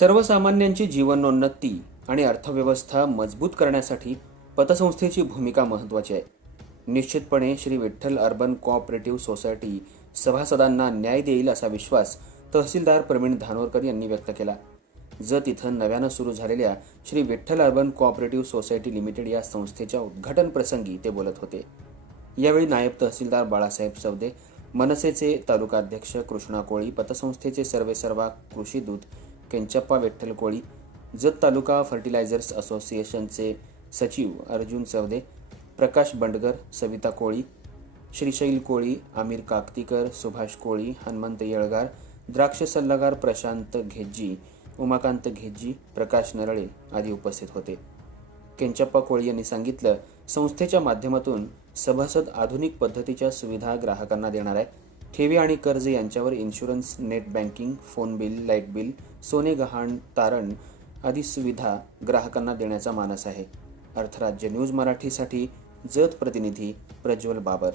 सर्वसामान्यांची जीवनोन्नती आणि अर्थव्यवस्था मजबूत करण्यासाठी पतसंस्थेची भूमिका महत्त्वाची आहे. निश्चितपणे Shri Vitthal urban cooperative society सभासदांना न्याय देईल असा विश्वास तहसीलदार प्रवीण धानोरकर यांनी व्यक्त केला. जत इथं नव्यानं सुरू झालेल्या Shri Vitthal urban cooperative society limited या संस्थेच्या उद्घाटन प्रसंगी ते बोलत होते. यावेळी नायब तहसीलदार बाळासाहेब सवदे मनसेचे तालुकाध्यक्ष कृष्णा कोळी पतसंस्थेचे सर्वेसर्वा कृषीदूत केंचप्पा विठ्ठल कोळी जत तालुका फर्टिलायझर्स असोसिएशनचे सचिव अर्जुन चवदे प्रकाश बंडगर सविता कोळी श्रीशैल कोळी आमिर काकतीकर सुभाष कोळी हनुमंत येळगार द्राक्ष सल्लागार प्रशांत घेज्जी उमाकांत घेज्जी प्रकाश नरळे आदी उपस्थित होते. केंचप्पा कोळी यांनी सांगितलं संस्थेच्या माध्यमातून सभासद आधुनिक पद्धतीच्या सुविधा ग्राहकांना देणार आहे. ठेवी आणि कर्ज यांच्यावर insurance net banking phone bill light bill सोने गहाण तारण आदी सुविधा ग्राहकांना देण्याचा मानस आहे. अर्थराज्य न्यूज मराठीसाठी जत प्रतिनिधी प्रज्वल बाबर.